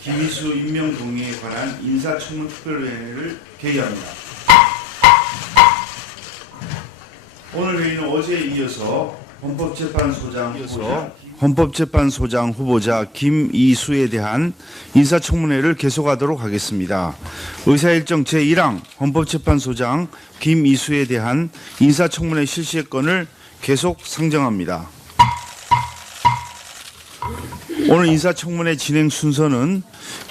김희수 임명 동의에 관한 인사청문 특별회의를 개의합니다. 오늘 회의는 어제에 이어서 헌법재판소장 후보자 김이수에 대한 인사청문회를 계속하도록 하겠습니다. 의사일정 제1항 헌법재판소장 김이수에 대한 인사청문회 실시의 건을 계속 상정합니다. 오늘 인사청문회 진행 순서는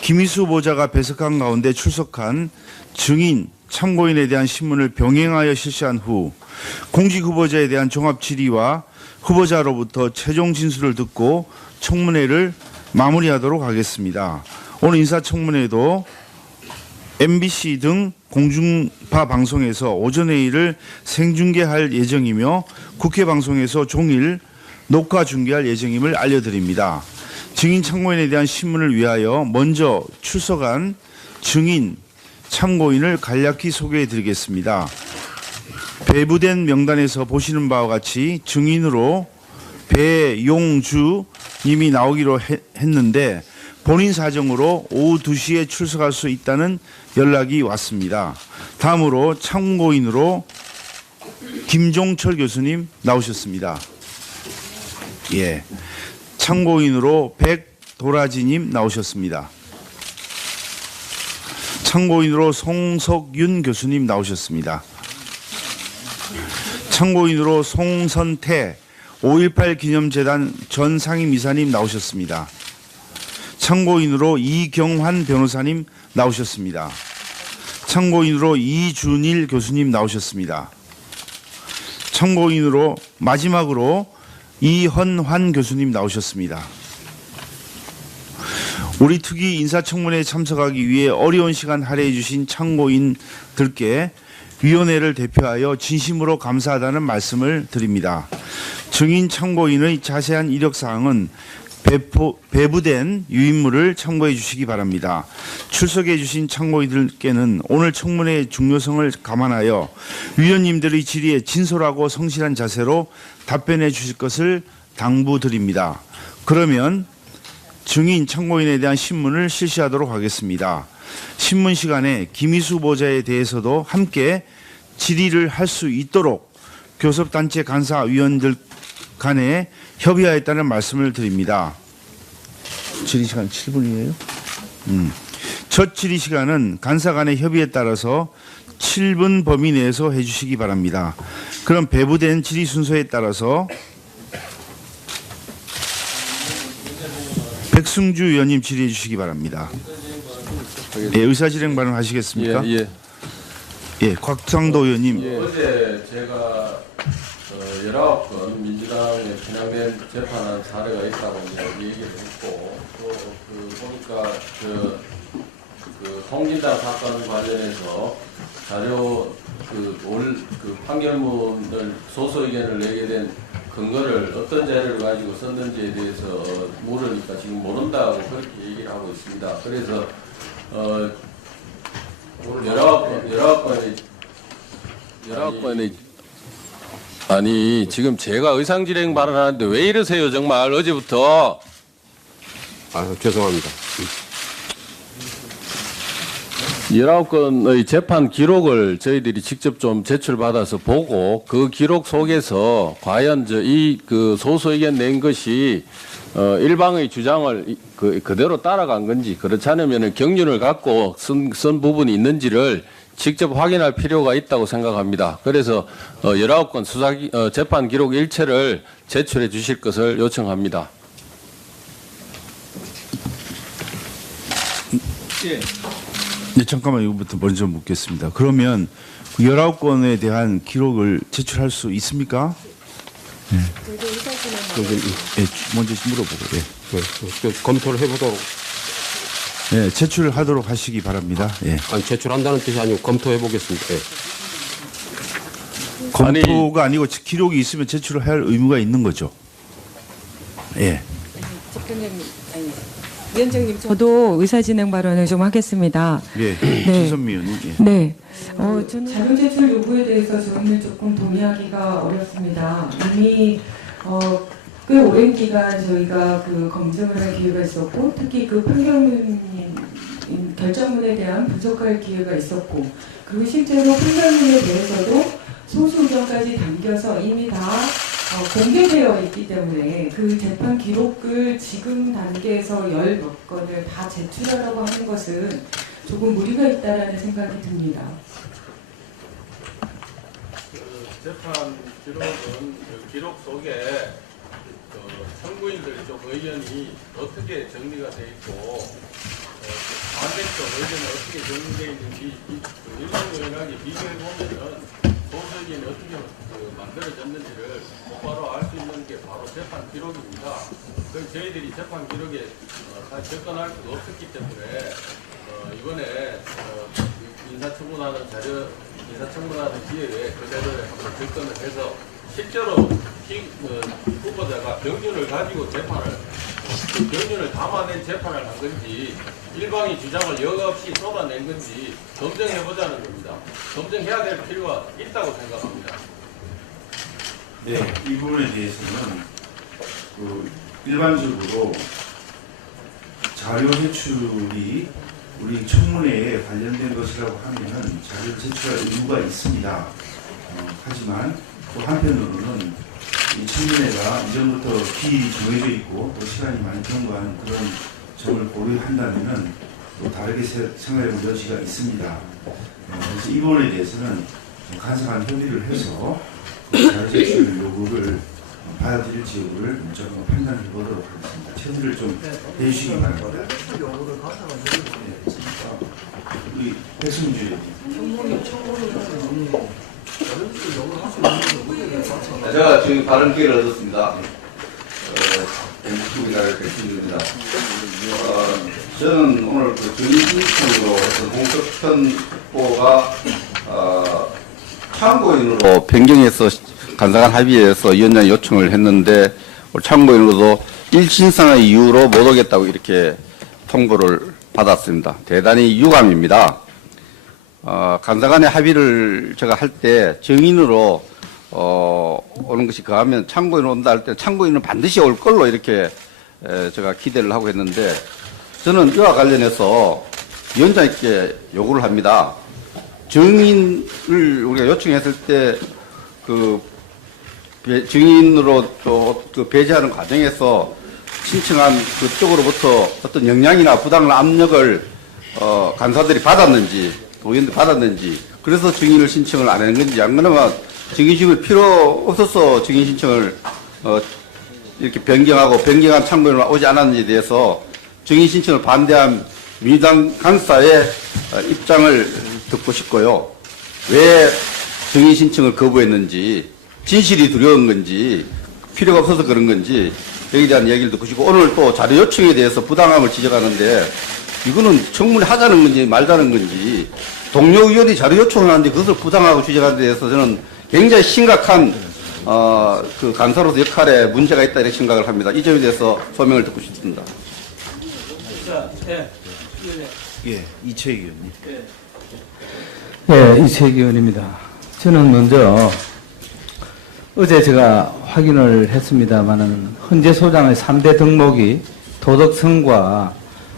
김이수 후보자가 배석한 가운데 출석한 증인, 참고인에 대한 신문을 병행하여 실시한 후 공직 후보자에 대한 종합 질의와 후보자로부터 최종 진술을 듣고 청문회를 마무리하도록 하겠습니다. 오늘 인사청문회도 MBC 등 공중파 방송에서 오전 회의를 생중계할 예정이며 국회 방송에서 종일 녹화 중계할 예정임을 알려드립니다. 증인 참고인에 대한 신문을 위하여 먼저 출석한 증인 참고인을 간략히 소개해 드리겠습니다. 배부된 명단에서 보시는 바와 같이 증인으로 배용주 님이 나오기로 했는데 본인 사정으로 오후 2시에 출석할 수 있다는 연락이 왔습니다. 다음으로 참고인으로 김종철 교수님 나오셨습니다. 예. 참고인으로 백도라지님 나오셨습니다. 참고인으로 송석윤 교수님 나오셨습니다. 참고인으로 송선태 5.18 기념재단 전 상임이사님 나오셨습니다. 참고인으로 이경환 변호사님 나오셨습니다. 참고인으로 이준일 교수님 나오셨습니다. 참고인으로 마지막으로 이헌환 교수님 나오셨습니다. 우리 특위 인사청문회에 참석하기 위해 어려운 시간 할애해 주신 참고인들께 위원회를 대표하여 진심으로 감사하다는 말씀을 드립니다. 증인 참고인의 자세한 이력사항은 배부된 유인물을 참고해 주시기 바랍니다. 출석해 주신 참고인들께는 오늘 청문회의 중요성을 감안하여 위원님들의 질의에 진솔하고 성실한 자세로 답변해 주실 것을 당부드립니다. 그러면 증인 참고인에 대한 신문을 실시하도록 하겠습니다. 신문 시간에 김이수 후보자에 대해서도 함께 질의를 할 수 있도록 교섭단체 간사위원들 간에 협의하였다는 말씀을 드립니다. 질의 시간 7분이에요? 첫 질의 시간은 간사 간의 협의에 따라서 7분 범위 내에서 해주시기 바랍니다. 그럼 배부된 질의 순서에 따라서 백승주 의원님 질의해 주시기 바랍니다. 예, 의사진행 발언 하시겠습니까? 예, 곽상도 의원님. 예, 어제 제가 19건 민주당에 편향된 재판한 사례가 있다고 얘기를 했고, 또 보니까 통진당 사건 관련해서 자료 판결문을 소수 의견을 내게 된 근거를 어떤 자료를 가지고 썼는지에 대해서 물으니까 지금 모른다고 그렇게 얘기를 하고 있습니다. 그래서 19건이 아니 지금 제가 의상진행 발언하는데 왜 이러세요 정말 어제부터. 죄송합니다. 19건의 재판 기록을 저희들이 직접 좀 제출받아서 보고 그 기록 속에서 과연 그 소수 의견 낸 것이 일방의 주장을 그대로 따라간 건지 그렇지 않으면 경륜을 갖고 쓴 부분이 있는지를 직접 확인할 필요가 있다고 생각합니다. 그래서 19건 재판 기록 일체를 제출해 주실 것을 요청합니다. 예. 네, 잠깐만 이거부터 먼저 묻겠습니다. 그러면 19건에 대한 기록을 제출할 수 있습니까? 네. 먼저 물어보고. 예. 검토를 해보도록. 네, 제출하도록 하시기 바랍니다. 예. 아니, 제출한다는 뜻이 아니고 검토해보겠습니다. 예. 검토가 아니고 기록이 있으면 제출을 할 의무가 있는 거죠. 예. 위원장님, 저도 의사진행 발언을 좀 하겠습니다. 예. 네. 김선미 의원님. 예. 네. 저는 자료 제출 요구에 대해서 저희는 조금 동의하기가 어렵습니다. 이미 꽤 오랜 기간 저희가 그 검증을 할 기회가 있었고, 특히 그 판결문 결정문에 대한 분석할 기회가 있었고, 그리고 실제로 판결문에 대해서도 소수 의견까지 담겨서 이미 다 공개되어 있기 때문에 그 재판 기록을 지금 단계에서 열 몇 건을 다 제출하라고 하는 것은 조금 무리가 있다라는 생각이 듭니다. 재판 기록은 그 기록 속에 참고인들 쪽 의견이 어떻게 정리가 돼 있고 반대쪽 의견이 어떻게 정리되어 있는지 일반적인하게 비교해 보면은 소수 의견이 어떻게 만들어졌는지를 곧바로 알 수 있는 게 바로 재판 기록입니다. 그 저희들이 재판 기록에 다 접근할 수가 없었기 때문에 이번에 인사청문하는 인사청문하는 기회에 그 자료에 한번 접근을 해서 실제로 후보자가 병준을 가지고 재판을 그 병준을 담아낸 재판을 한 건지 일방의 주장을 여과없이 쏟아낸 건지 검증해보자는 겁니다. 검증해야 될 필요가 있다고 생각합니다. 네, 이 부분에 대해서는 일반적으로 자료 제출이 우리 청문회에 관련된 것이라고 하면은 자료를 제출할 의무가 있습니다. 하지만 또 한편으로는 이 청문회가 이전부터 기일이 정해져 있고 또 시간이 많이 경과한 그런 점을 고려한다면은 또 다르게 생각해 볼 여지가 있습니다. 그래서 이 부분에 대해서는 좀 간사한 협의를 해서 자료 제출 요구를 받아들일지 여부를 좀 판단해 보도록 하겠습니다. 체들을 좀 해주시기 바랍니다. 우리 백승주 제가 지금 발언 기회를 얻었습니다. 공수기자의 백신주입니다. 저는 오늘 그 정의신청으로 공석 편보가 참고인으로 변경해서 간사간 합의해서 위원장이 요청을 했는데 참고인으로도 일신상의 이유로 못 오겠다고 이렇게 통보를 받았습니다. 대단히 유감입니다. 간사간의 합의를 제가 할 때 정인으로 오는 것이 그하면 참고인 온다 할 때 참고인은 반드시 올 걸로 이렇게 제가 기대를 하고 했는데 저는 이와 관련해서 위원장님께 요구를 합니다. 정인을 우리가 요청했을 때 그 증인으로 또 그 배제하는 과정에서 신청한 그쪽으로부터 어떤 영향이나 부당한 압력을 간사들이 받았는지 의원들이 받았는지 그래서 증인을 신청을 안 하는 건지 안 그러면 증인심을 필요 없어서 증인 신청을 이렇게 변경한 참고인으로 오지 않았는지에 대해서 증인 신청을 반대한 민주당 간사의 입장을 듣고 싶고요. 왜 증인 신청을 거부했는지 진실이 두려운 건지 필요가 없어서 그런 건지 여기에 대한 얘기를 듣고 싶고 오늘 또 자료 요청에 대해서 부당함을 지적하는데 이거는 청문회 하자는 건지 말자는 건지 동료 의원이 자료 요청을 하는데 그것을 부당하고 지적하는 데 대해서 저는 굉장히 심각한 그 간사로서 역할에 문제가 있다 이렇게 생각을 합니다. 이 점에 대해서 소명을 듣고 싶습니다. 예, 이채익 의원님. 네, 이채익 의원입니다. 저는 먼저 어제 제가 확인을 했습니다마는 헌재 소장의 3대 덕목이 도덕성과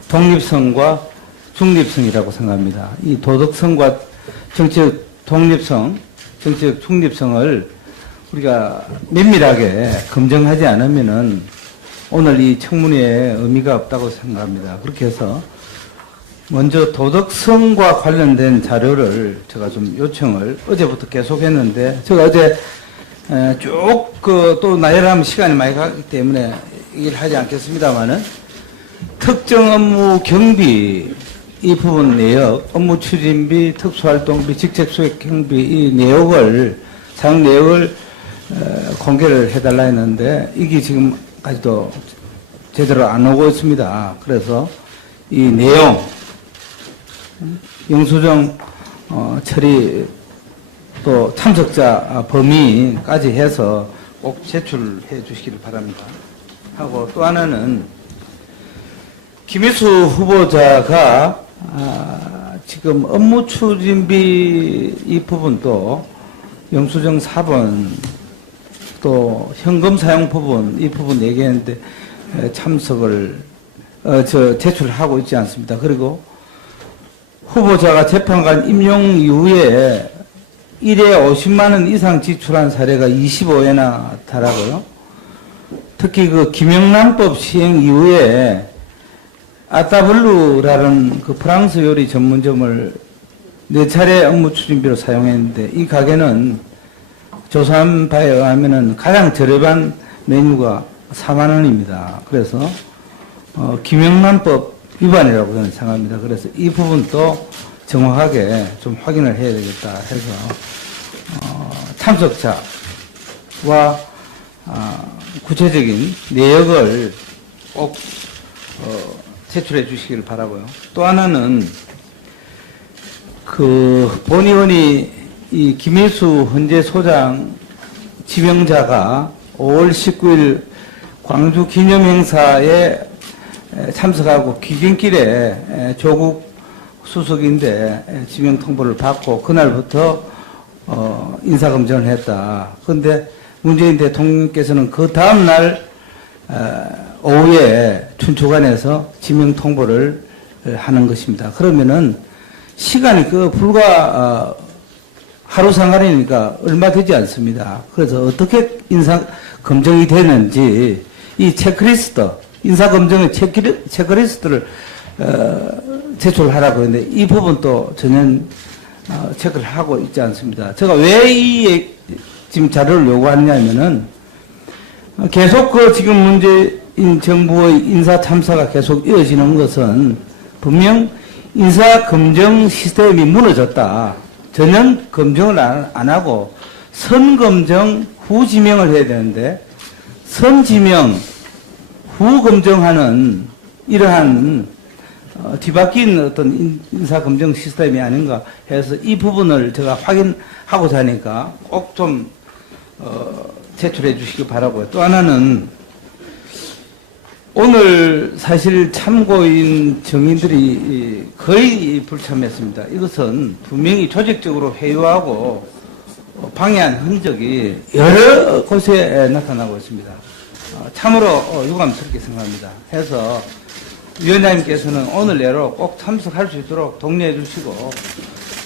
독립성과 중립성이라고 생각합니다. 이 도덕성과 정치적 독립성, 정치적 중립성을 우리가 면밀하게 검증하지 않으면은 오늘 이 청문회에 의미가 없다고 생각합니다. 그렇게 해서 먼저 도덕성과 관련된 자료를 제가 좀 요청을 어제부터 계속 했는데 제가 어제 쭉 또 나열하면 시간이 많이 가기 때문에 얘기를 하지 않겠습니다만은 특정 업무 경비 이 부분 내역, 업무 추진비, 특수활동비, 직책수익 경비 이 내역을 사용 내역을 공개를 해달라 했는데 이게 지금까지도 제대로 안 오고 있습니다. 그래서 이 내용 영수증 처리 또 참석자 범위까지 해서 꼭 제출해 주시기를 바랍니다. 하고 또 하나는 김희수 후보자가 지금 업무 추진비 이 부분도 영수증 4번 또 현금 사용 부분, 이 부분 얘기했는데 제출하고 있지 않습니다. 그리고 후보자가 재판관 임용 이후에 1회 50만 원 이상 지출한 사례가 25회나 달하고요. 특히 그 김영란법 시행 이후에 아따블루라는 그 프랑스 요리 전문점을 4차례 업무 추진비로 사용했는데 이 가게는 조사한 바에 의하면은 가장 저렴한 메뉴가 4만 원입니다. 그래서 김영란법 위반이라고 저는 생각합니다. 그래서 이 부분도 정확하게 좀 확인을 해야 되겠다 해서 참석자와 구체적인 내역을 꼭 제출해 주시기를 바라고요. 또 하나는 그 본 의원이 이 김혜수 헌재 소장 지명자가 5월 19일 광주 기념행사에 참석하고 귀경길에 조국 수석인데 지명 통보를 받고 그날부터 인사검증을 했다. 그런데 문재인 대통령께서는 그 다음날 오후에 춘추관에서 지명 통보를 하는 것입니다. 그러면은 시간이 불과 하루 상관이니까 얼마 되지 않습니다. 그래서 어떻게 인사 검증이 되는지 이 체크리스트, 인사 검증의 체크리스트를 제출하라고 했는데 이 부분도 전혀 체크를 하고 있지 않습니다. 제가 왜 이 지금 자료를 요구하느냐면은 계속 지금 문재인 정부의 인사 참사가 계속 이어지는 것은 분명 인사 검증 시스템이 무너졌다. 전혀 검증을 안 하고 선 검증 후 지명을 해야 되는데 선 지명 후 검증하는 이러한 뒤바뀐 어떤 인사 검증 시스템이 아닌가 해서 이 부분을 제가 확인하고자 하니까 꼭 좀 제출해 주시기 바라고요. 또 하나는 오늘 사실 참고인 정인들이 거의 불참했습니다. 이것은 분명히 조직적으로 회유하고 방해한 흔적이 여러 곳에 나타나고 있습니다. 참으로 유감스럽게 생각합니다. 해서 위원장님께서는 오늘 내로 꼭 참석할 수 있도록 독려해 주시고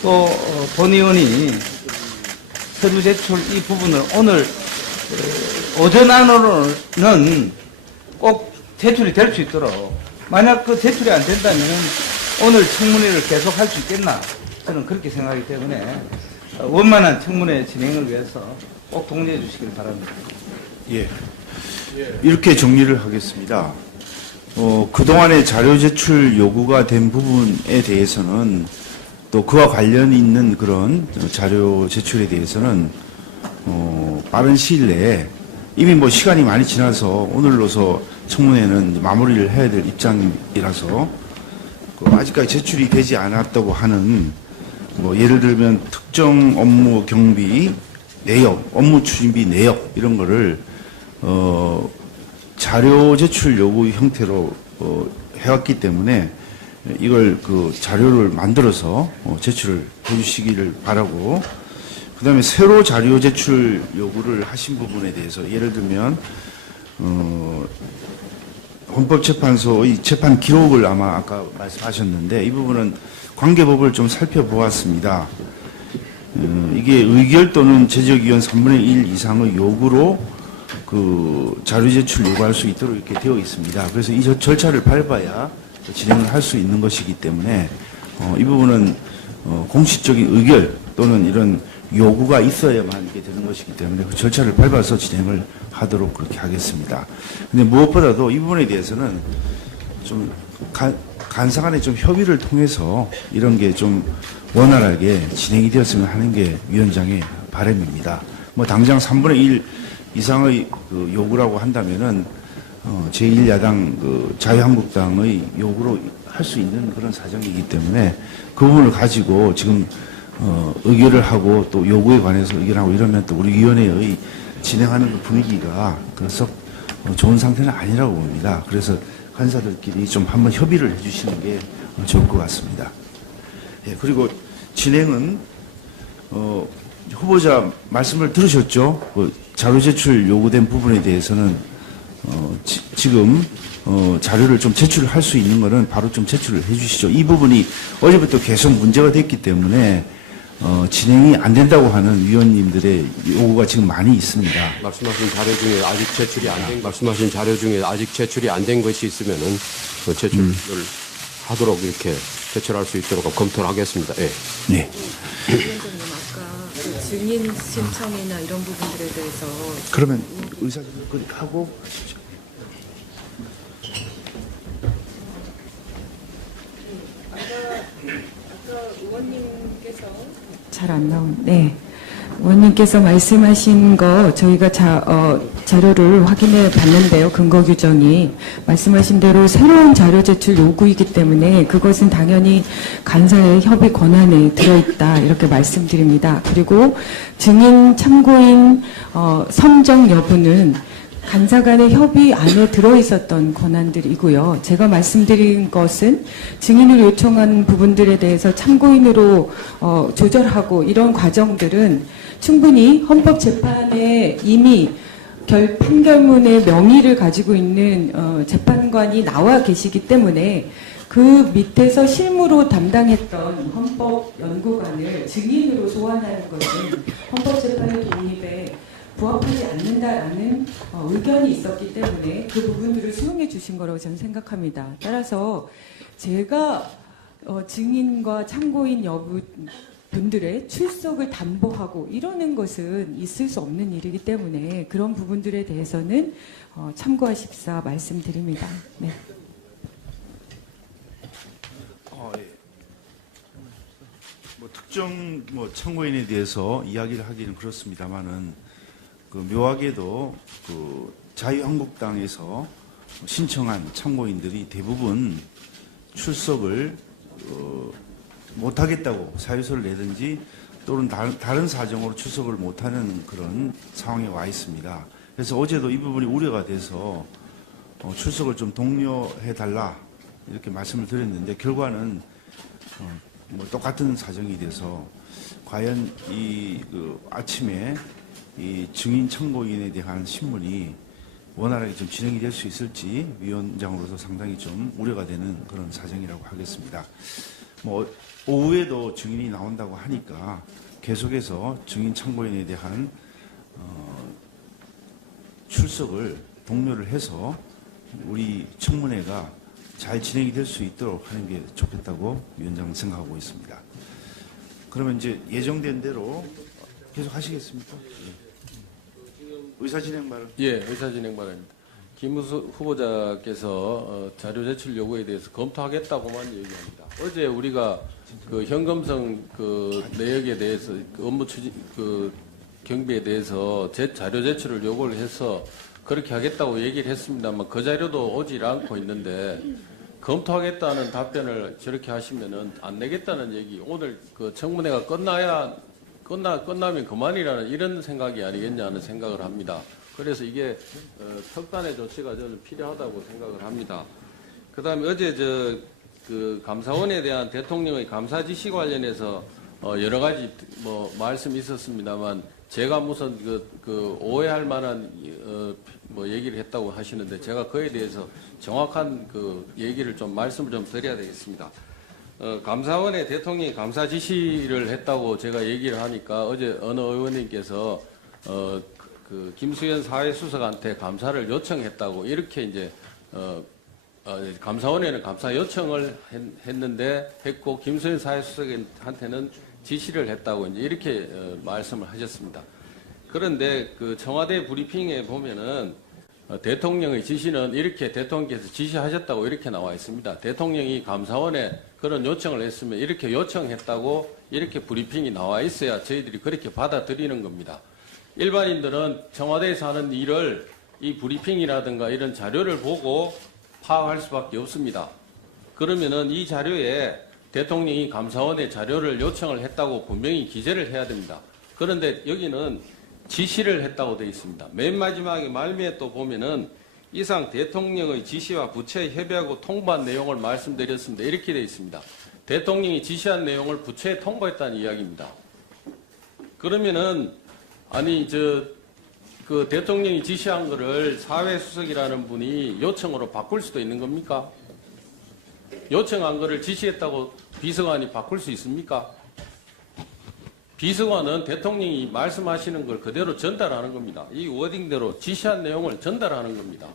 또 본 의원이 서류 제출 이 부분을 오늘 오전 안으로는 꼭 제출이 될 수 있도록 만약 그 제출이 안 된다면 오늘 청문회를 계속 할 수 있겠나 저는 그렇게 생각하기 때문에 원만한 청문회 진행을 위해서 꼭 독려해 주시길 바랍니다. 예. 이렇게 정리를 하겠습니다. 그동안의 자료 제출 요구가 된 부분에 대해서는 또 그와 관련이 있는 그런 자료 제출에 대해서는 빠른 시일 내에 이미 시간이 많이 지나서 오늘로서 청문회는 마무리를 해야 될 입장이라서 아직까지 제출이 되지 않았다고 하는 예를 들면 특정 업무 경비 내역, 업무 추진비 내역 이런 거를 자료 제출 요구 형태로 해왔기 때문에 이걸 자료를 만들어서 제출을 해주시기를 바라고 그 다음에 새로 자료 제출 요구를 하신 부분에 대해서 예를 들면 헌법재판소의 재판 기록을 아마 아까 말씀하셨는데 이 부분은 관계법을 좀 살펴보았습니다. 이게 의결 또는 제적위원 3분의 1 이상의 요구로 자료 제출 요구할 수 있도록 이렇게 되어 있습니다. 그래서 이 절차를 밟아야 진행을 할 수 있는 것이기 때문에 이 부분은 공식적인 의결 또는 이런 요구가 있어야만 이게 되는 것이기 때문에 그 절차를 밟아서 진행을 하도록 그렇게 하겠습니다. 근데 무엇보다도 이 부분에 대해서는 좀 간사간에 좀 협의를 통해서 이런 게 좀 원활하게 진행이 되었으면 하는 게 위원장의 바람입니다. 당장 3분의 1 이상의 요구라고 한다면은 제1야당 자유한국당의 요구로 할 수 있는 그런 사정이기 때문에 그 부분을 가지고 지금 의결을 하고 또 요구에 관해서 의결하고 이러면 또 우리 위원회의 진행하는 그 분위기가 그래서 좋은 상태는 아니라고 봅니다. 그래서 간사들끼리 좀 한번 협의를 해주시는 게 좋을 것 같습니다. 예, 그리고 진행은 후보자 말씀을 들으셨죠? 자료 제출 요구된 부분에 대해서는 지금 자료를 좀 제출할 수 있는 거는 바로 좀 제출을 해주시죠. 이 부분이 어제부터 계속 문제가 됐기 때문에 진행이 안 된다고 하는 위원님들의 요구가 지금 많이 있습니다. 말씀하신 자료 중에 아직 제출이 안 된 것이 있으면은 그 제출을 하도록 이렇게 제출할 수 있도록 검토를 하겠습니다. 예. 네. 위원장님 아까 그 증인 신청이나 이런 부분들에 대해서 그러면 의사진행 하고 잘 안 나온. 네. 의원님께서 말씀하신 거 저희가 자료를 확인해 봤는데요. 근거 규정이 말씀하신 대로 새로운 자료 제출 요구이기 때문에 그것은 당연히 간사의 협의 권한에 들어있다 이렇게 말씀드립니다. 그리고 증인 참고인 선정 여부는 간사 간의 협의 안에 들어있었던 권한들이고요. 제가 말씀드린 것은 증인을 요청한 부분들에 대해서 참고인으로 조절하고 이런 과정들은 충분히 헌법재판에 이미 판결문의 명의를 가지고 있는 재판관이 나와 계시기 때문에 그 밑에서 실무로 담당했던 헌법연구관을 증인으로 소환하는 것은 헌법재판의 독립에 부합하지 않는다라는 의견이 있었기 때문에 그 부분들을 수용해 주신 거라고 저는 생각합니다. 따라서 제가 증인과 참고인 분들의 출석을 담보하고 이러는 것은 있을 수 없는 일이기 때문에 그런 부분들에 대해서는 참고하십사 말씀드립니다. 네. 특정 참고인에 대해서 이야기를 하기는 그렇습니다만은 묘하게도 자유한국당에서 신청한 참고인들이 대부분 출석을 못하겠다고 사유서를 내든지 또는 다른 사정으로 출석을 못하는 그런 상황에 와 있습니다. 그래서 어제도 이 부분이 우려가 돼서 출석을 좀 독려해달라 이렇게 말씀을 드렸는데 결과는 똑같은 사정이 돼서 과연 아침에 이 증인 참고인에 대한 신문이 원활하게 좀 진행이 될 수 있을지 위원장으로서 상당히 좀 우려가 되는 그런 사정이라고 하겠습니다. 오후에도 증인이 나온다고 하니까 계속해서 증인 참고인에 대한 출석을 독려를 해서 우리 청문회가 잘 진행이 될 수 있도록 하는 게 좋겠다고 위원장은 생각하고 있습니다. 그러면 이제 예정된 대로 계속 하시겠습니까? 의사진행 발언. 예, 의사진행 발언입니다. 김우수 후보자께서 자료 제출 요구에 대해서 검토하겠다고만 얘기합니다. 어제 우리가 그 현금성 내역에 대해서 업무 추진 경비에 대해서 자료 제출을 요구를 해서 그렇게 하겠다고 얘기를 했습니다만 그 자료도 오질 않고 있는데 검토하겠다는 답변을 저렇게 하시면은 안 내겠다는 얘기. 오늘 그 청문회가 끝나면 그만이라는 이런 생각이 아니겠냐는 생각을 합니다. 그래서 이게 특단의 조치가 저는 필요하다고 생각을 합니다. 그다음에 어제 감사원에 대한 대통령의 감사 지시 관련해서 여러 가지 말씀이 있었습니다만 제가 무슨 오해할 만한 얘기를 했다고 하시는데 제가 그에 대해서 정확한 얘기를 좀 말씀을 좀 드려야 되겠습니다. 감사원에 대통령이 감사 지시를 했다고 제가 얘기를 하니까 어제 어느 의원님께서 김수현 사회수석한테 감사를 요청했다고 이렇게 이제 감사원에는 감사 요청을 했고 김수현 사회수석한테는 지시를 했다고 이제 이렇게 말씀을 하셨습니다. 그런데 청와대 브리핑에 보면은 대통령의 지시는 이렇게 대통령께서 지시하셨다고 이렇게 나와 있습니다. 대통령이 감사원에 그런 요청을 했으면 이렇게 요청했다고 이렇게 브리핑이 나와 있어야 저희들이 그렇게 받아들이는 겁니다. 일반인들은 청와대에서 하는 일을 이 브리핑이라든가 이런 자료를 보고 파악할 수밖에 없습니다. 그러면은 이 자료에 대통령이 감사원에 자료를 요청을 했다고 분명히 기재를 해야 됩니다. 그런데 여기는 지시를 했다고 되어 있습니다. 맨 마지막에 말미에 또 보면은 이상 대통령의 지시와 부처에 협의하고 통보한 내용을 말씀드렸습니다. 이렇게 되어 있습니다. 대통령이 지시한 내용을 부처에 통보했다는 이야기입니다. 그러면은 그 대통령이 지시한 거를 사회수석이라는 분이 요청으로 바꿀 수도 있는 겁니까? 요청한 거를 지시했다고 비서관이 바꿀 수 있습니까? 비서관은 대통령이 말씀하시는 걸 그대로 전달하는 겁니다. 이 워딩대로 지시한 내용을 전달하는 겁니다.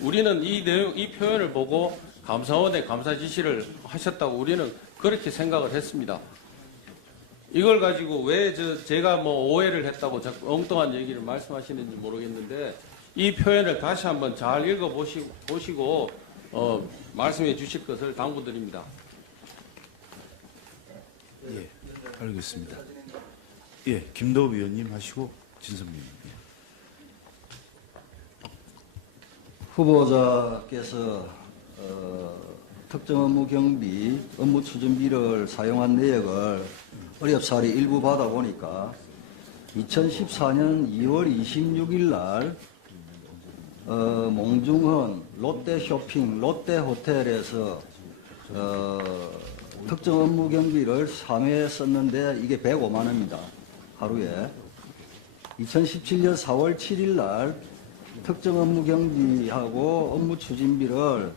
우리는 이 표현을 보고 감사원에 감사 지시를 하셨다고 우리는 그렇게 생각을 했습니다. 이걸 가지고 왜 제가 뭐 오해를 했다고 자꾸 엉뚱한 얘기를 말씀하시는지 모르겠는데 이 표현을 다시 한번 잘 읽어보시고 말씀해 주실 것을 당부드립니다. 예, 알겠습니다. 예, 김도읍 의원님 하시고 진선미 의원님. 후보자께서 특정 업무 경비, 업무 추진비를 사용한 내역을 어렵사리 일부 받아보니까 2014년 2월 26일 날 몽중헌 롯데쇼핑 롯데호텔에서 특정 업무 경비를 3회 썼는데 이게 105만 원입니다. 하루에. 2017년 4월 7일 날 특정 업무 경비하고 업무 추진비를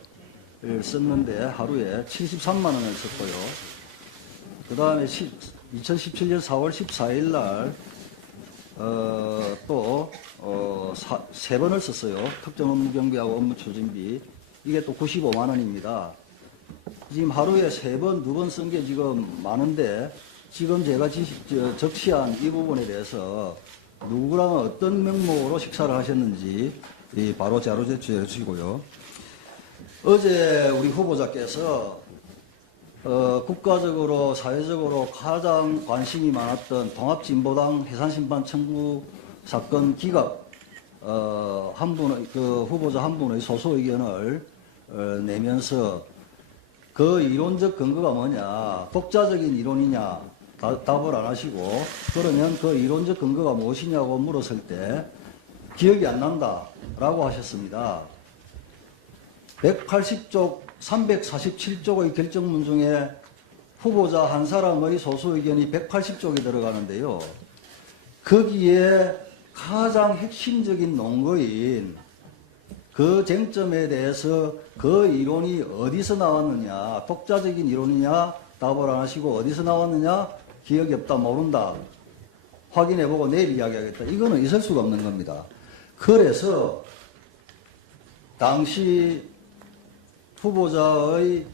썼는데 하루에 73만 원을 썼고요. 그 다음에 2017년 4월 14일 날 또 세 번을 썼어요. 특정 업무 경비하고 업무 추진비. 이게 또 95만 원입니다. 지금 하루에 3번, 2번 쓴 게 지금 많은데 지금 제가 적시한 이 부분에 대해서 누구랑 어떤 명목으로 식사를 하셨는지 바로 자료 제출해 주시고요. 어제 우리 후보자께서 국가적으로 사회적으로 가장 관심이 많았던 통합진보당 해산심판 청구 사건 기각 후보자 한 분의 소수 의견을 내면서 그 이론적 근거가 뭐냐, 독자적인 이론이냐 답을 안 하시고 그러면 그 이론적 근거가 무엇이냐고 물었을 때 기억이 안 난다라고 하셨습니다. 180쪽 347쪽의 결정문 중에 후보자 한 사람의 소수 의견이 180쪽이 들어가는데요. 거기에 가장 핵심적인 논거인 그 쟁점에 대해서 그 이론이 어디서 나왔느냐, 독자적인 이론이냐 답을 안 하시고 어디서 나왔느냐 기억이 없다, 모른다, 확인해보고 내일 이야기하겠다. 이거는 있을 수가 없는 겁니다. 그래서 당시 후보자의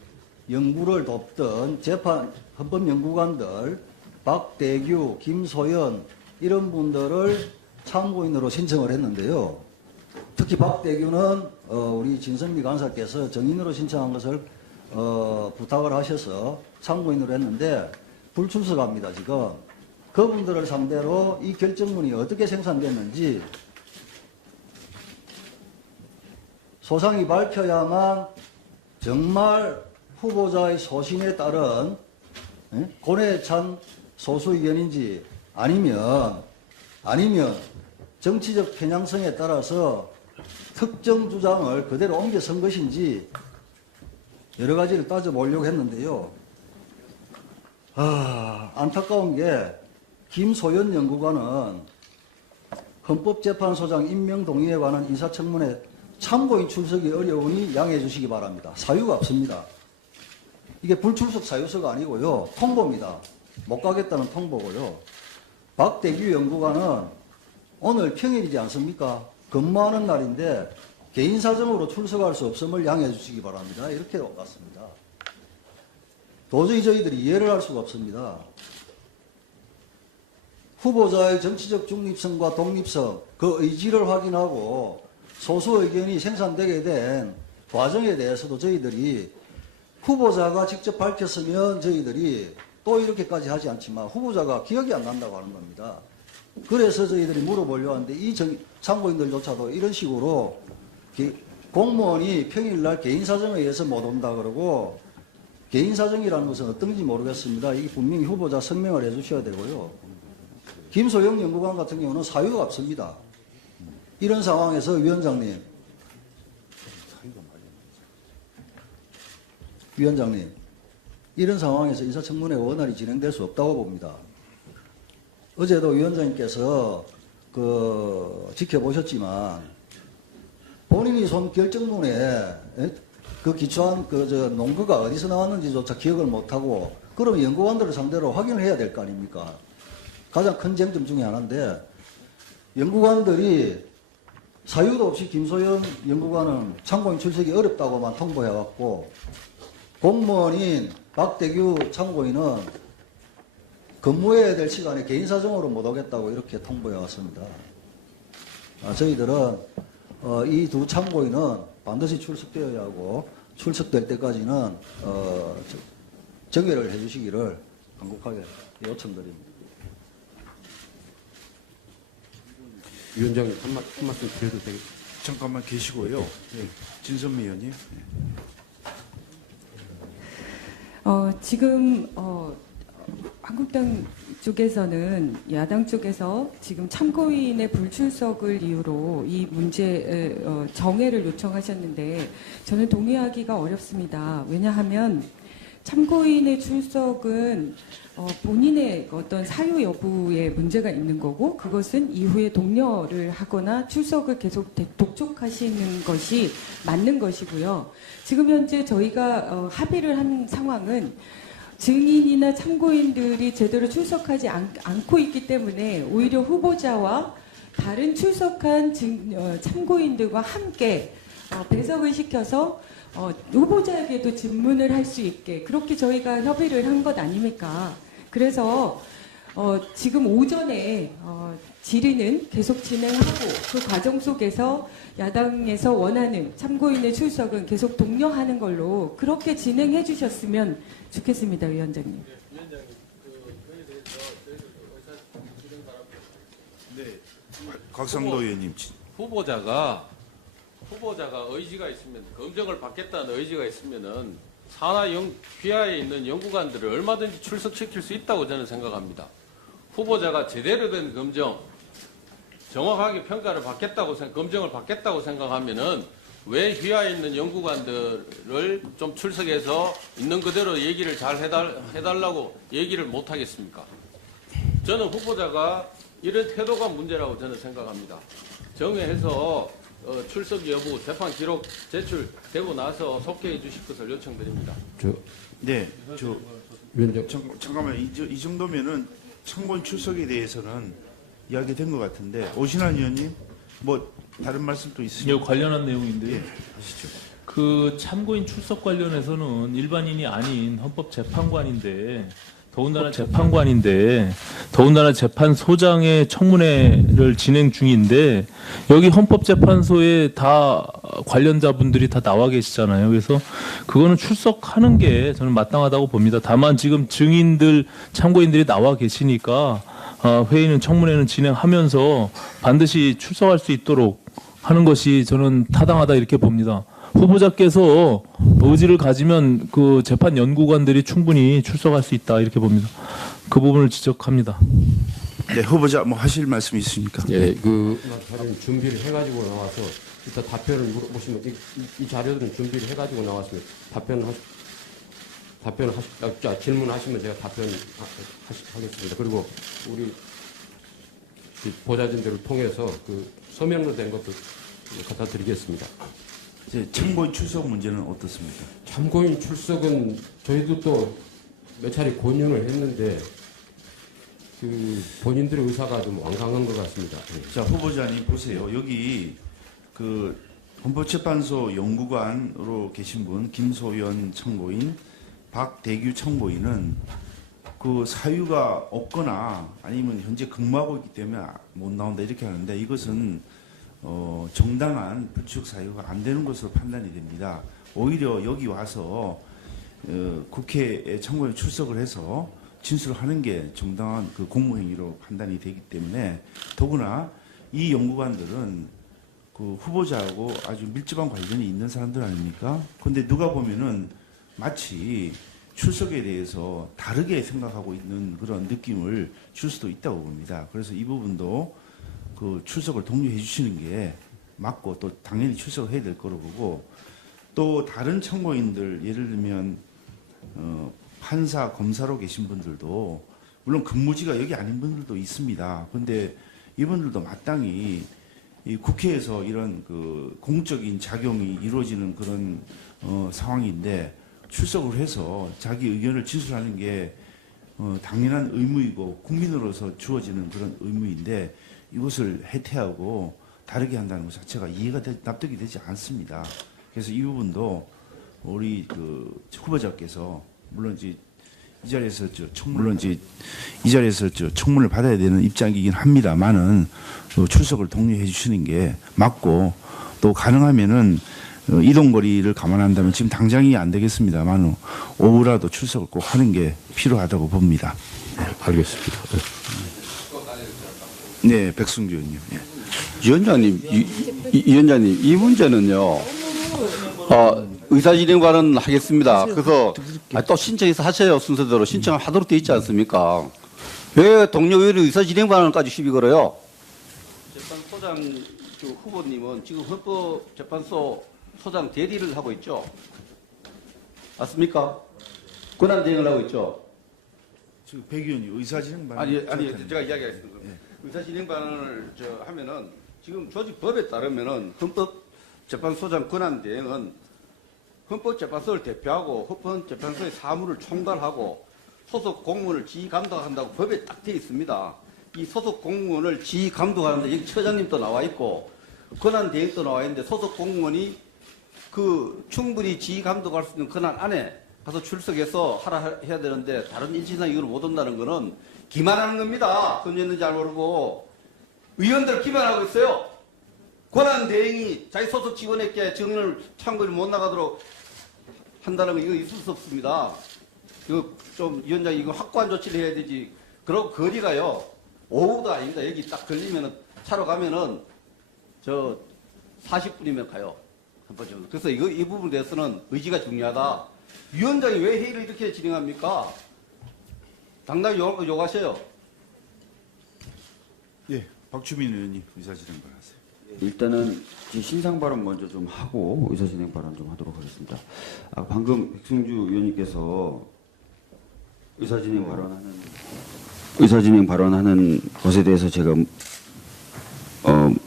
연구를 돕던 재판 헌법연구관들 박대규, 김소연 이런 분들을 참고인으로 신청을 했는데요. 특히 박대규는 우리 진선미 간사께서 정인으로 신청한 것을 부탁을 하셔서 참고인으로 했는데 불출석합니다. 지금 그분들을 상대로 이 결정문이 어떻게 생산됐는지 소상히 밝혀야만 정말 후보자의 소신에 따른 고뇌에 찬 소수 의견인지 아니면 정치적 편향성에 따라서 특정 주장을 그대로 옮겨 쓴 것인지 여러 가지를 따져보려고 했는데요. 안타까운 게 김소연 연구관은 헌법재판소장 임명 동의에 관한 인사청문회 참고인 출석이 어려우니 양해해 주시기 바랍니다. 사유가 없습니다. 이게 불출석 사유서가 아니고요. 통보입니다. 못 가겠다는 통보고요. 박대규 연구관은 오늘 평일이지 않습니까? 근무하는 날인데 개인 사정으로 출석할 수 없음을 양해해 주시기 바랍니다. 이렇게 왔습니다. 도저히 저희들이 이해를 할 수가 없습니다. 후보자의 정치적 중립성과 독립성, 그 의지를 확인하고 소수 의견이 생산되게 된 과정에 대해서도 저희들이 후보자가 직접 밝혔으면 저희들이 또 이렇게까지 하지 않지만 후보자가 기억이 안 난다고 하는 겁니다. 그래서 저희들이 물어보려고 하는데 이 참고인들조차도 이런 식으로 공무원이 평일날 개인 사정에 의해서 못 온다 그러고 개인 사정이라는 것은 어떤지 모르겠습니다. 이게 분명히 후보자 설명을 해 주셔야 되고요. 김소영 연구관 같은 경우는 사유가 없습니다. 이런 상황에서 위원장님, 이런 상황에서 인사청문회 원활히 진행될 수 없다고 봅니다. 어제도 위원장님께서 지켜보셨지만 본인이 손 결정문에 그 기초한 논거가 어디서 나왔는지조차 기억을 못하고 그럼 연구관들을 상대로 확인을 해야 될 거 아닙니까? 가장 큰 쟁점 중에 하나인데 연구관들이 사유도 없이 김소연 연구관은 참고인 출석이 어렵다고만 통보해왔고 공무원인 박대규 참고인은 근무해야 될 시간에 개인 사정으로 못 오겠다고 이렇게 통보해왔습니다. 저희들은 이 두 참고인은 반드시 출석되어야 하고 출석될 때까지는 정회를 해주시기를 간곡하게 요청드립니다. 위원장님 한 말씀 드려도 되겠습니까? 잠깐만 계시고요. 네. 진선미 의원님. 지금 한국당 쪽에서는 야당 쪽에서 지금 참고인의 불출석을 이유로 이 문제 정회를 요청하셨는데 저는 동의하기가 어렵습니다. 왜냐하면 참고인의 출석은 본인의 어떤 사유 여부에 문제가 있는 거고 그것은 이후에 독려를 하거나 출석을 계속 독촉하시는 것이 맞는 것이고요. 지금 현재 저희가 합의를 한 상황은 증인이나 참고인들이 제대로 출석하지 않고 있기 때문에 오히려 후보자와 다른 출석한 참고인들과 함께 배석을 시켜서 후보자에게도 질문을 할 수 있게 그렇게 저희가 협의를 한 것 아닙니까? 그래서 지금 오전에 질의는 계속 진행하고 그 과정 속에서 야당에서 원하는 참고인의 출석은 계속 독려하는 걸로 그렇게 진행해 주셨으면 좋겠습니다, 위원장님. 위원장님, 그에 대해서 저희들 의사 진행 바랍니다. 네. 곽상도 의원님. 후보자가 의지가 있으면 검증을 받겠다는 의지가 있으면은 산하 귀하에 있는 연구관들을 얼마든지 출석시킬 수 있다고 저는 생각합니다. 후보자가 제대로 된 검증, 정확하게 평가를 받겠다고 검증을 받겠다고 생각하면은 왜 휘하에 있는 연구관들을 좀 출석해서 있는 그대로 얘기를 잘 해달라고 얘기를 못 하겠습니까? 저는 후보자가 이런 태도가 문제라고 저는 생각합니다. 정회해서 출석 여부, 재판 기록 제출되고 나서 속개해 주실 것을 요청드립니다. 네. 위원장. 잠깐만 이 정도면은 참고인 출석에 대해서는 이야기된 것 같은데 오신환 의원님 뭐 다른 말씀 또 있으시죠? 이 관련한 내용인데요. 예, 하시죠. 그 참고인 출석 관련해서는 일반인이 아닌 헌법재판관인데 더군다나 재판소장의 청문회를 진행 중인데 여기 헌법재판소에 다 관련자분들이 다 나와 계시잖아요. 그래서 그거는 출석하는 게 저는 마땅하다고 봅니다. 다만 지금 증인들, 참고인들이 나와 계시니까 회의는 청문회는 진행하면서 반드시 출석할 수 있도록 하는 것이 저는 타당하다 이렇게 봅니다. 후보자께서 의지를 가지면 그 재판 연구관들이 충분히 출석할 수 있다 이렇게 봅니다. 그 부분을 지적합니다. 네, 후보자 뭐 하실 말씀 있으십니까? 예, 그 자료는 준비를 해가지고 나와서 일단 답변을 물어보시면 이 자료들은 준비를 해가지고 나왔으면 질문하시면 제가 답변하겠습니다. 그리고 우리 보좌진들을 통해서 그 서면으로 된 것도 갖다 드리겠습니다. 이제 참고인 출석 문제는 어떻습니까? 참고인 출석은 저희도 또 몇 차례 권유를 했는데 그 본인들의 의사가 좀 완강한 것 같습니다. 자, 후보자님 보세요. 여기 그 헌법재판소 연구관으로 계신 분 김소연 참고인, 박대규 참고인은 그 사유가 없거나 아니면 현재 근무하고 있기 때문에 못 나온다 이렇게 하는데 이것은 정당한 불출석 사유가 안 되는 것으로 판단이 됩니다. 오히려 여기 와서 국회에 참고인 출석을 해서 진술을 하는 게 정당한 그 공무행위로 판단이 되기 때문에 더구나 이 연구관들은 그 후보자하고 아주 밀접한 관련이 있는 사람들 아닙니까? 근데 누가 보면은 마치 출석에 대해서 다르게 생각하고 있는 그런 느낌을 줄 수도 있다고 봅니다. 그래서 이 부분도 그 출석을 독려해 주시는 게 맞고 또 당연히 출석을 해야 될 거로 보고 또 다른 참고인들 예를 들면 판사, 검사로 계신 분들도 물론 근무지가 여기 아닌 분들도 있습니다. 그런데 이분들도 마땅히 이 국회에서 이런 그 공적인 작용이 이루어지는 그런 상황인데 출석을 해서 자기 의견을 진술하는 게 당연한 의무이고 국민으로서 주어지는 그런 의무인데 이것을 해태하고 다르게 한다는 것 자체가 납득이 되지 않습니다. 그래서 이 부분도 우리 그 후보자께서 물론 이제 이 자리에서 청문을 받아야 되는 입장이긴 합니다만은 출석을 독려해 주시는 게 맞고 또 가능하면은 이동 거리를 감안한다면 지금 당장이 안 되겠습니다만 오후라도 출석을 꼭 하는 게 필요하다고 봅니다. 알겠습니다. 네, 백승주 의원님. 네. 위원장님, 위원장님, 이 문제는요, 의사진행관은 하겠습니다. 그래서 또 신청해서 하세요. 순서대로 신청을 하도록 돼 있지 않습니까? 왜 동료 의원이 의사진행관까지 시비 걸어요? 재판소장 후보님은 지금 헌법재판소 소장 대리를 하고 있죠. 맞습니까? 권한 대행을 하고 있죠. 지금 백 의원이 의사진행반 아니 제가 이야기하겠습니다. 의사진행반을 하면은 지금 조직법에 따르면은 헌법재판소장 권한 대행은 헌법재판소를 대표하고 헌법재판소의 사무를 총괄하고 소속 공무원을 지휘 감독한다고 법에 딱 되어 있습니다. 이 소속 공무원을 지휘 감독하는데 여기 처장님도 나와 있고 권한 대행도 나와 있는데 소속 공무원이 그 충분히 지휘 감독할 수 있는 권한 안에 가서 출석해서 해야 되는데 다른 인치상 이걸 못 온다는 거는 기만하는 겁니다. 손했는지 안 모르고 의원들 기만하고 있어요. 권한 대행이 자기 소속 직원에게 증인을 참고를 못 나가도록 한다는 거 이거 있을 수 없습니다. 이거 좀 위원장 이거 확고한 조치를 해야 되지. 그리고 거리가요 오후도 아닙니다. 여기 딱 걸리면은 차로 가면은 저 40분이면 가요. 그래서 이 부분에 대해서는 의지가 중요하다. 위원장이 왜 회의를 이렇게 진행합니까? 당당히 요구하세요. 예, 박주민 의원님 의사진행반 하세요. 일단은 신상 발언 먼저 좀 하고 의사진행 발언 좀 하도록 하겠습니다. 방금 백승주 의원님께서 의사진행 발언하는 것에 대해서 제가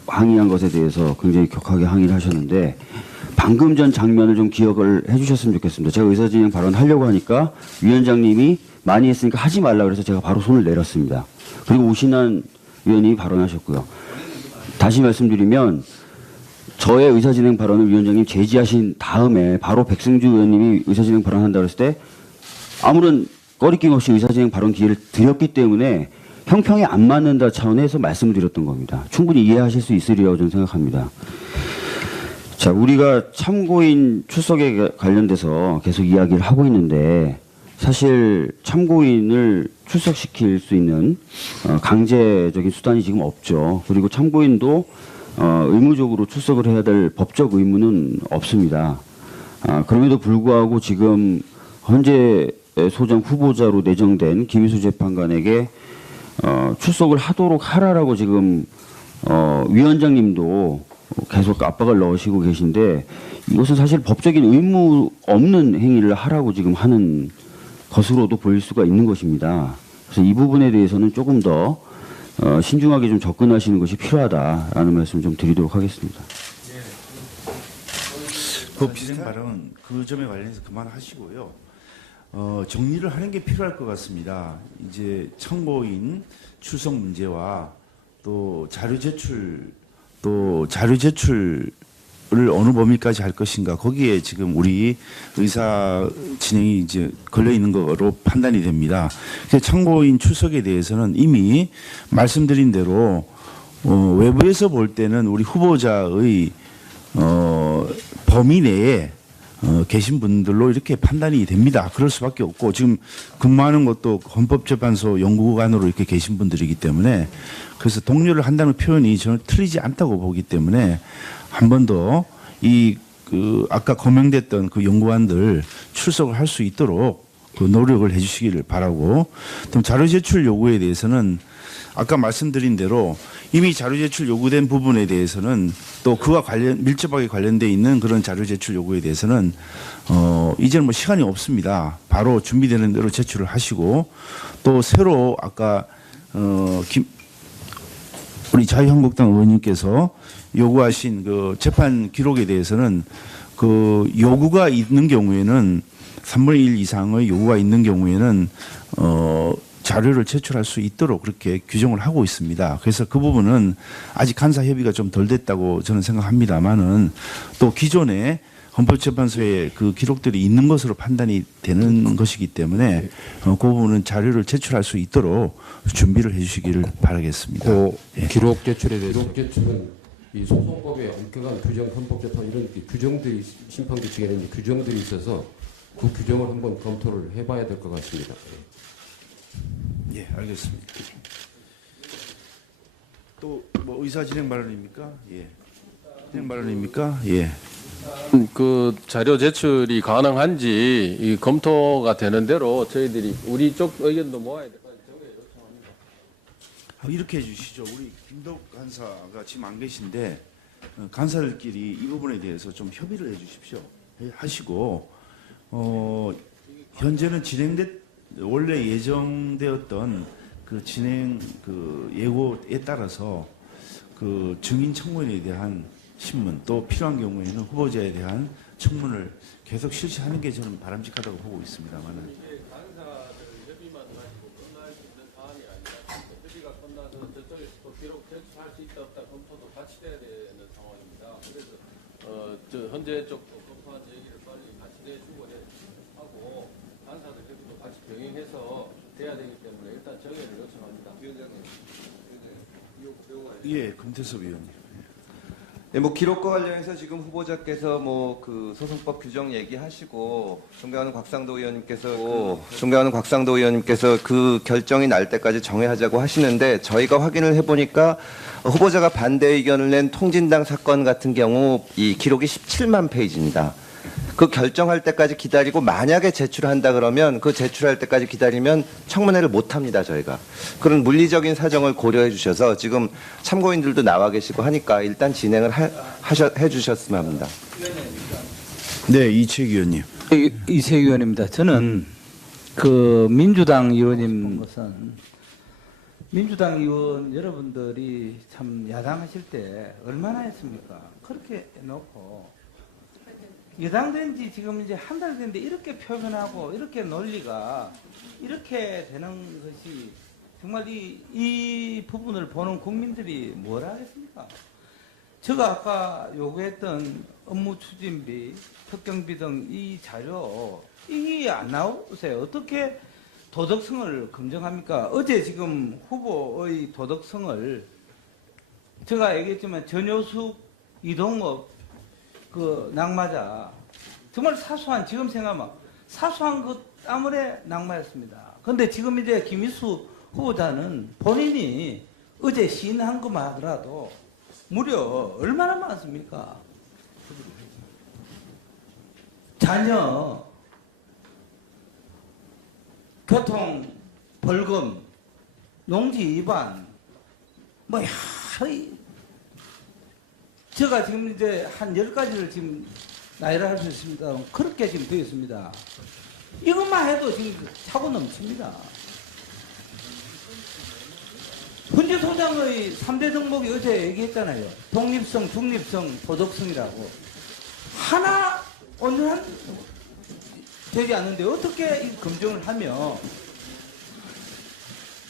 항의한 것에 대해서 굉장히 격하게 항의를 하셨는데 방금 전 장면을 좀 기억을 해주셨으면 좋겠습니다. 제가 의사진행 발언 하려고 하니까 위원장님이 많이 했으니까 하지 말라 그래서 제가 바로 손을 내렸습니다. 그리고 오신환 의원이 발언하셨고요. 다시 말씀드리면 저의 의사진행 발언을 위원장님 제지하신 다음에 바로 백승주 의원님이 의사진행 발언한다고 했을 때 아무런 꺼리낌 없이 의사진행 발언 기회를 드렸기 때문에 형평에 안 맞는다 차원에서 말씀을 드렸던 겁니다. 충분히 이해하실 수 있으리라고 저는 생각합니다. 자, 우리가 참고인 출석에 관련돼서 계속 이야기를 하고 있는데 사실 참고인을 출석시킬 수 있는 강제적인 수단이 지금 없죠. 그리고 참고인도 의무적으로 출석을 해야 될 법적 의무는 없습니다. 그럼에도 불구하고 지금 현재 소장 후보자로 내정된 김희수 재판관에게 출석을 하도록 하라라고 지금 위원장님도 계속 압박을 넣으시고 계신데 이것은 사실 법적인 의무 없는 행위를 하라고 지금 하는 것으로도 보일 수가 있는 것입니다. 그래서 이 부분에 대해서는 조금 더 신중하게 좀 접근하시는 것이 필요하다라는 말씀을 좀 드리도록 하겠습니다. 그 비슷한 발언 그 점에 관련해서 그만하시고요. 정리를 하는 게 필요할 것 같습니다. 이제 참고인 출석 문제와 또 자료 제출을 어느 범위까지 할 것인가 거기에 지금 우리 의사 진행이 이제 걸려 있는 거로 판단이 됩니다. 참고인 출석에 대해서는 이미 말씀드린 대로 외부에서 볼 때는 우리 후보자의 범위 내에 계신 분들로 이렇게 판단이 됩니다. 그럴 수밖에 없고 지금 근무하는 것도 헌법재판소 연구관으로 이렇게 계신 분들이기 때문에 그래서 동료를 한다는 표현이 저는 틀리지 않다고 보기 때문에 한 번 더 아까 거명됐던 그 연구관들 출석을 할 수 있도록 그 노력을 해주시기를 바라고 또 자료 제출 요구에 대해서는 아까 말씀드린 대로 이미 자료 제출 요구된 부분에 대해서는 또 그와 밀접하게 관련돼 있는 그런 자료 제출 요구에 대해서는 이제는 뭐 시간이 없습니다. 바로 준비되는 대로 제출을 하시고 또 새로 아까 우리 자유한국당 의원님께서 요구하신 그 재판 기록에 대해서는 그 요구가 있는 경우에는 3분의 1 이상의 요구가 있는 경우에는 자료를 제출할 수 있도록 그렇게 규정을 하고 있습니다. 그래서 그 부분은 아직 간사 협의가 좀 덜 됐다고 저는 생각합니다만은 또 기존에 헌법재판소에 그 기록들이 있는 것으로 판단이 되는 것이기 때문에 그 부분은 자료를 제출할 수 있도록 준비를 해주시기를 바라겠습니다. 그 예. 기록 제출에 대해서 기록 제출은 이 소송법에 엄격한 규정, 헌법재판 이런 규정들이 심판 규칙에는 규정들이 있어서 그 규정을 한번 검토를 해봐야 될 것 같습니다. 예, 알겠습니다. 또 뭐 의사 진행 발언입니까? 예. 진행 발언입니까? 예. 그 자료 제출이 가능한지 이 검토가 되는 대로 저희들이 우리 쪽 의견도 모아야 될 것 같아요. 이렇게 해주시죠. 우리 김덕 간사가 지금 안 계신데 간사들끼리 이 부분에 대해서 좀 협의를 해주십시오. 하시고 현재는 원래 예정되었던 그 진행 그 예고에 따라서 그 증인 청문회에 대한 신문 또 필요한 경우에는 후보자에 대한 청문을 계속 실시하는 게 저는 바람직하다고 보고 있습니다만은. 이게 간사들 협의만 가지고 끝날 수 있는 사안이 아니라 협의가 끝나서 저쪽에서 또 기록 제출할 수 있다 없다 검토도 같이 돼야 되는 상황입니다. 그래서 저 현재 쪽도 검토한 얘기를 빨리 같이 내주고 하고 간사들 협의도 같이 병행해서 돼야 되기 때문에 일단 정회를 요청합니다. 위원장님. 예, 금태섭 의원님. 네, 뭐 기록과 관련해서 지금 후보자께서 뭐 그 소송법 규정 얘기하시고 존경하는 곽상도 의원님께서 그 결정이 날 때까지 정회하자고 하시는데 저희가 확인을 해보니까 후보자가 반대 의견을 낸 통진당 사건 같은 경우 이 기록이 17만 페이지입니다. 그 결정할 때까지 기다리고 만약에 제출한다 그러면 그 제출할 때까지 기다리면 청문회를 못 합니다, 저희가. 그런 물리적인 사정을 고려해 주셔서 지금 참고인들도 나와 계시고 하니까 일단 진행을 해 주셨으면 합니다. 네, 이채기 의원님. 이세기 의원입니다. 저는 그 민주당 의원님 것은 민주당 의원 여러분들이 참 야당하실 때 얼마나 했습니까? 그렇게 해놓고 여당된 지 지금 이제 한 달 됐는데 이렇게 표현하고 이렇게 논리가 이렇게 되는 것이 정말 이 부분을 보는 국민들이 뭘 하겠습니까? 제가 아까 요구했던 업무 추진비, 특경비 등 이 자료 이게 안 나오세요. 어떻게 도덕성을 검증합니까? 어제 지금 후보의 도덕성을 제가 얘기했지만 전효숙, 이동업 그 낙마자 정말 사소한 지금 생각하면 사소한 것 때문에 낙마였습니다. 그런데 지금 이제 김희수 후보자는 본인이 어제 시인한 것만 하더라도 무려 얼마나 많습니까? 자녀 교통 벌금 농지 위반 뭐 제가 지금 이제 한 10가지를 지금 나열을 할 수 있습니다. 그렇게 지금 되어 있습니다. 이것만 해도 지금 차고 넘칩니다. 훈제 소장의 3대 덕목이 어제 얘기했잖아요. 독립성, 중립성, 도덕성이라고. 하나 온전한 되지 않는데 어떻게 이 검증을 하며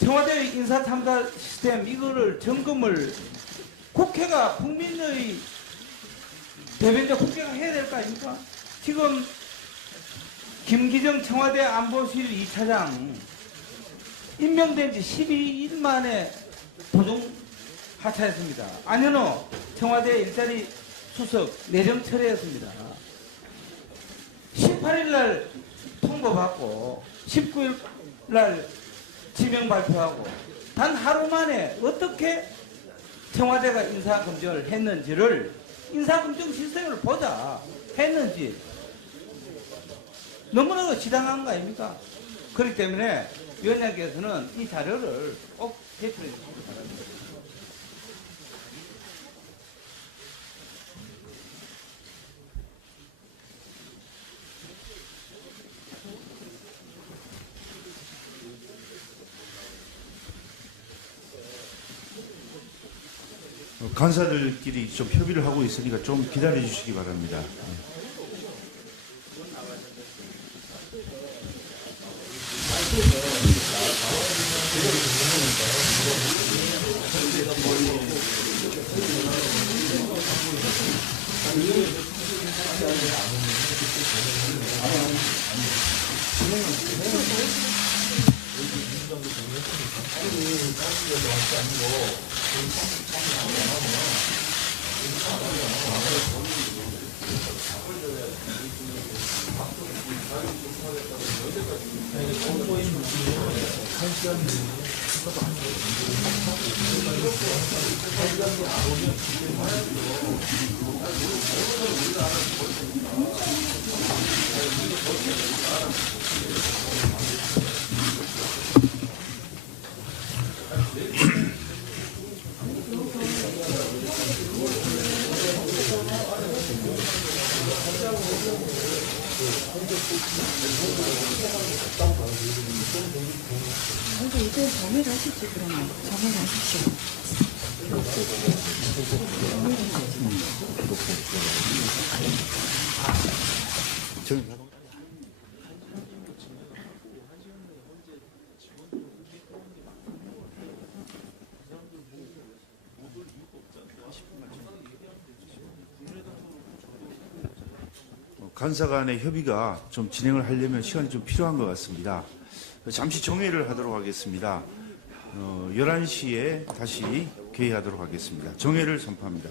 청와대 인사탐사 시스템 이거를 점검을 국회가 국민의 대변자 국회가 해야 될 거 아닙니까? 지금 김기정 청와대 안보실 2차장 임명된 지 12일 만에 도중 하차했습니다. 안현호 청와대 일자리 수석 내정 철회했습니다. 18일 날 통보받고 19일 날 지명 발표하고 단 하루 만에 어떻게 청와대가 인사검증을 했는지를 인사검증 시스템을 보자 했는지 너무나 지당한 거 아닙니까? 그렇기 때문에 위원장께서는 이 자료를 꼭 제출해 주시기 바랍니다. 간사들끼리 좀 협의를 하고 있으니까 좀 기다려 주시기 바랍니다. 근데 이제 정리하시죠, 그러면. 정리하십시오. 간사 간의 협의가 좀 진행을 하려면 시간이 좀 필요한 것 같습니다. 잠시 정회를 하도록 하겠습니다. 11시에 다시 개의하도록 하겠습니다. 정회를 선포합니다.